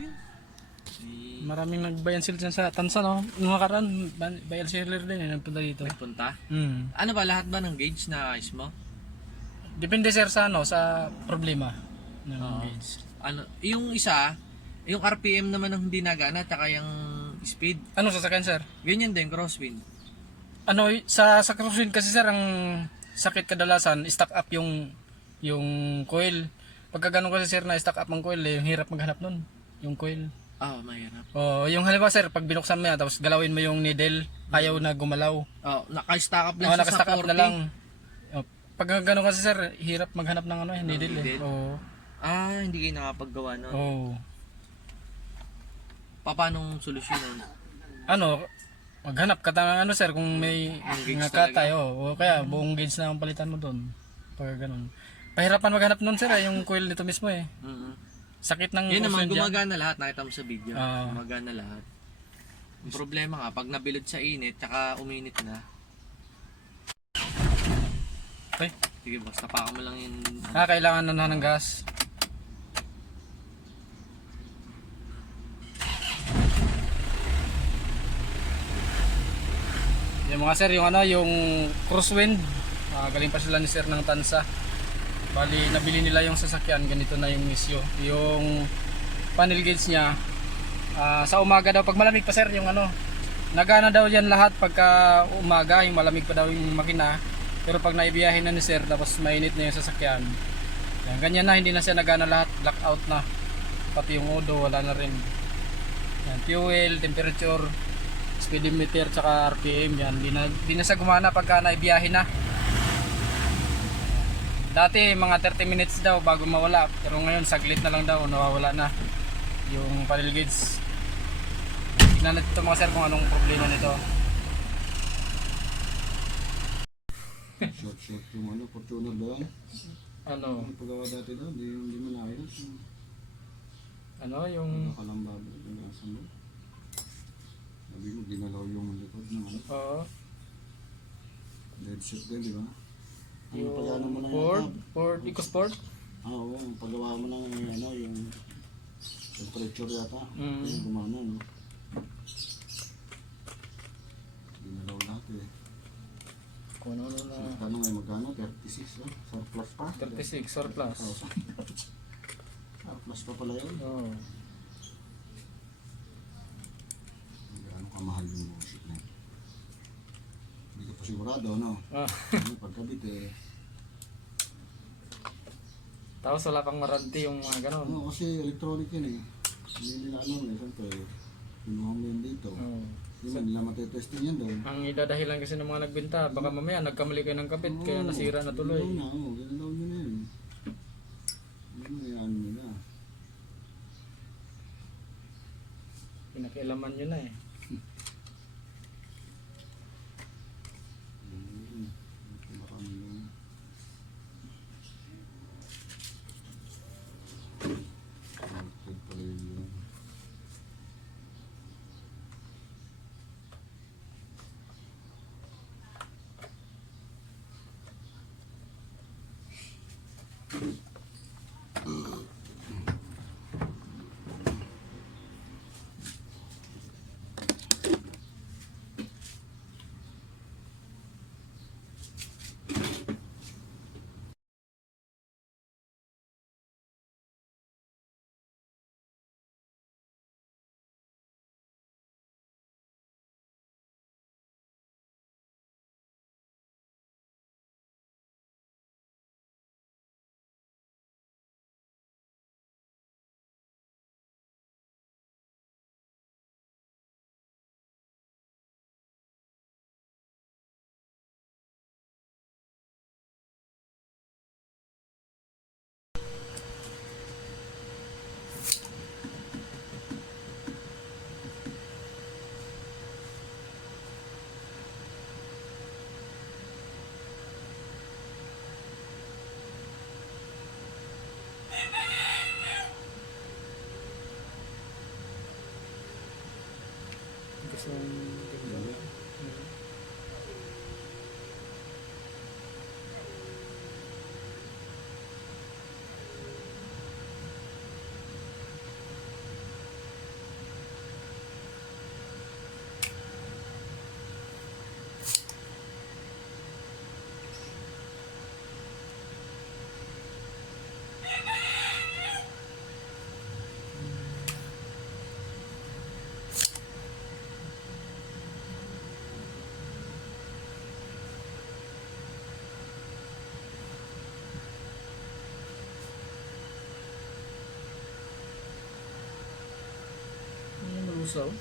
din. Maraming nagbayan sila dyan sa Tansa, no? Nung nakaraan, bayal seller din, nagpunta dito. Nagpunta? Hmm. Ano ba, lahat ba ng gauge na ayos mo? Depende sir sa ano, sa problema ng Oo. gauge. Ano, yung isa, yung RPM naman ng hindi nagana, tsaka yung speed. Ano sasakyan sir? Ganyan din, crosswind. Ano, sa crosswind kasi sir, ang sakit kadalasan, stock up yung coil. Pagka ganun kasi sir na stock up ang coil, yung hirap maghanap nun, yung coil. Mahirap. Oh, yung halimbawa sir, pag binuksan mo yan, tapos galawin mo yung needle, ayaw na gumalaw. Naka-stack up lang Oh, siya sa nakastock up 40. na lang. Oh, pag ganun kasi sir, hirap maghanap ng ano, needle eh. needle? Oo. Hindi kayo nakapaggawa nun. Oh. Paanong solusyon nun? Ano, maghanap ka ng ano sir, kung may Yung gauge mga talaga? katay, o kaya buong gauge na ang palitan mo doon. Pag ganun. Pahirapan maghanap nun sir, yung coil nito mismo eh. Sakit ng Yun naman, crosswind dyan. gumagana lahat. Nakita mo sa video. Ah. Gumagana lahat. Yung problema nga, pag nabilod sa init, tsaka uminit na. Okay. Sige, basta pa mo lang yung... Kailangan na ng gas. Yung mga sir, yung ano, yung crosswind, galing pa sila ni sir ng Tansa. Bali, nabili nila yung sasakyan, ganito na yung issue. Yung panel gauge niya, sa umaga daw, pag malamig pa sir, yung ano, nagana daw yan lahat pagka umaga, yung malamig pa daw yung makina. Pero pag naibiyahin na ni sir, tapos mainit na yung sasakyan, yan, ganyan na, hindi na siya nagana lahat, blackout na. Pati yung odo, wala na rin. Yan, fuel, temperature, speedometer, tsaka RPM, yan, di na siya gumana pagka naibiyahin na. Dati mga 30 minutes daw bago mawala, pero ngayon saglit na lang daw nawawala na yung panel gauge. Tignan natin ito mga sir kung anong problema nito. Short yung ano, Fortuner ba yan? Ano? Ang pagawa dati daw, hindi mo naayos. Ano yung... Nakalambabo, pinasan mo. Sabi mo, ginalaw yung likod ng ano. Oo. Dead shot din, di ba? Yung pagano mo na Ford EcoSport? Oo, ang paggawa mo ng ano, yung temperature yata. Mm. Yung gumana, no? Ginalaw lahat eh. Kung ano na... Magkano ngayon, magkano? 36, oh? Surplus pa? 36 surplus. Surplus pa pala yun. Oo. Gaano kamahal yung bullshit na yun. Hindi ka pa sigurado, no? Pagkabit eh. Tapos wala pang warranty yung mga ganon. Ano, kasi electronic yun eh. Hindi nila alam eh. Siyempre, pinuhang mo yun dito. Oo. Hindi man nila matetesting yan doon. Ang idadahilan kasi ng mga nagbenta, baka mamaya nagkamali kayo ng kabit, kaya nasira na tuloy. Ganun nyo na yun. Ano yan nila. Pinakialaman nyo na eh. Marami yun. Connected pala yun. Gusto bulsa oh.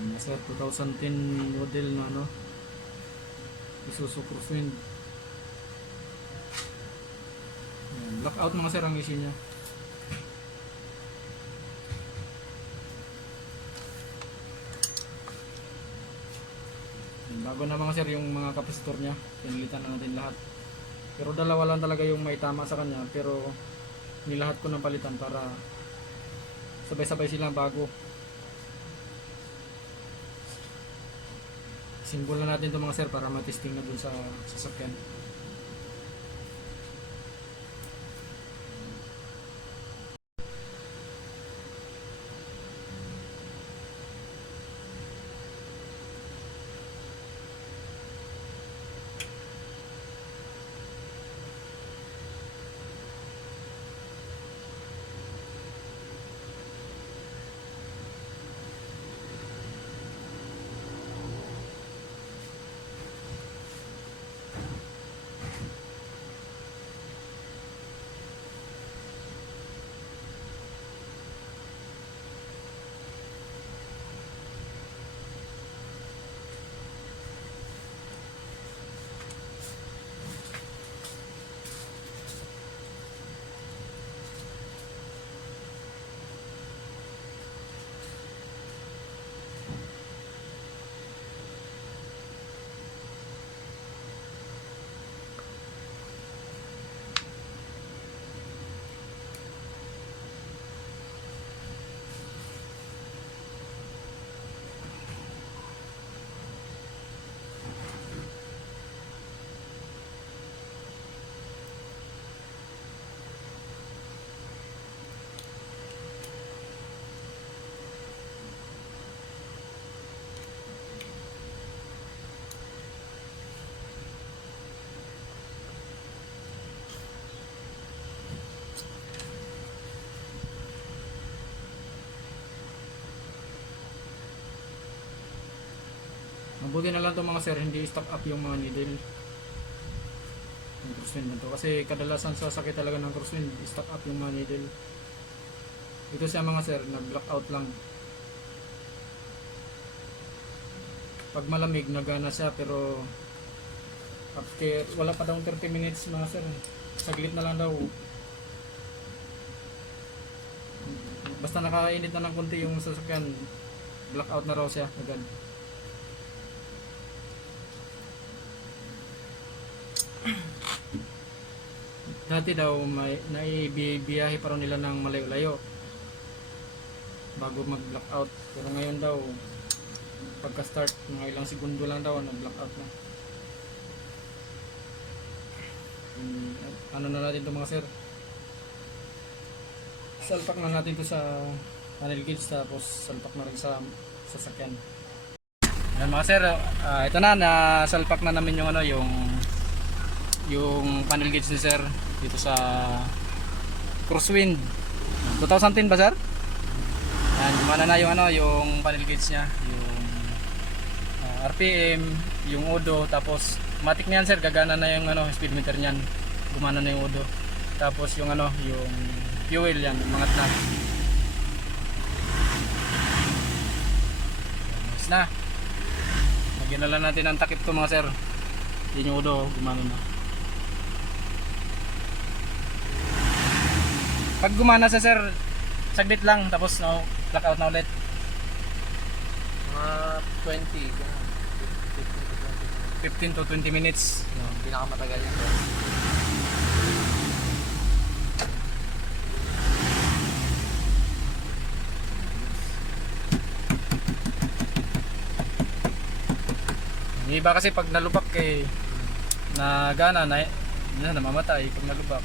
Nasa 2010 model na ano, Isuzu Crosswind. Blackout mga sir ang issue niya. Bago na mga sir yung mga kapasitor niya, pinilitan na natin lahat. Pero dalawa lang talaga yung may tama sa kanya, pero nilahat ko ng palitan para sabay-sabay silang bago. Simbol na natin ito mga sir para matesting na dun sa sasakyan. Mabuti na lang to mga sir, hindi stock up yung mga needle ng crosswind na to. Kasi kadalasan sa sakit talaga ng crosswind, stock up yung mga needle. Ito siya mga sir, nag-blackout lang. Pag malamig, nagana siya, pero after, wala pa daw 30 minutes mga sir. Saglit na lang daw. Basta nakainit na ng konti yung sasakyan, blackout na raw siya agad. Dati daw may naibiyahe pa raw nila ng malayo-layo bago mag-blackout. Pero ngayon daw pagka-start mga ilang segundo lang daw blackout na. Ano na natin to mga sir? Salpak na natin to sa panel gauge tapos salpak na rin sa sasakyan. Ayan mga sir, ito na salpak na namin yung ano yung panel gauge ni sir dito sa crosswind 2010 ba sir? Ayan, gumana na yung ano yung panel gauge niya, yung RPM, yung odo, tapos matik niyan sir, gagana na yung ano speedometer niyan, gumana na yung odo, tapos yung ano yung fuel yan, umangat na. Ayos na. Lagyan na lang natin ang takip to mga sir. Yun yung odo, gumana na. Pag gumana sa sir, saglit lang tapos no, blackout na ulit. Mga 20, 15 to 20 minutes. pinakamatagal ito. Yung iba kasi pag nalubak nagana na namamatay pag nalubak.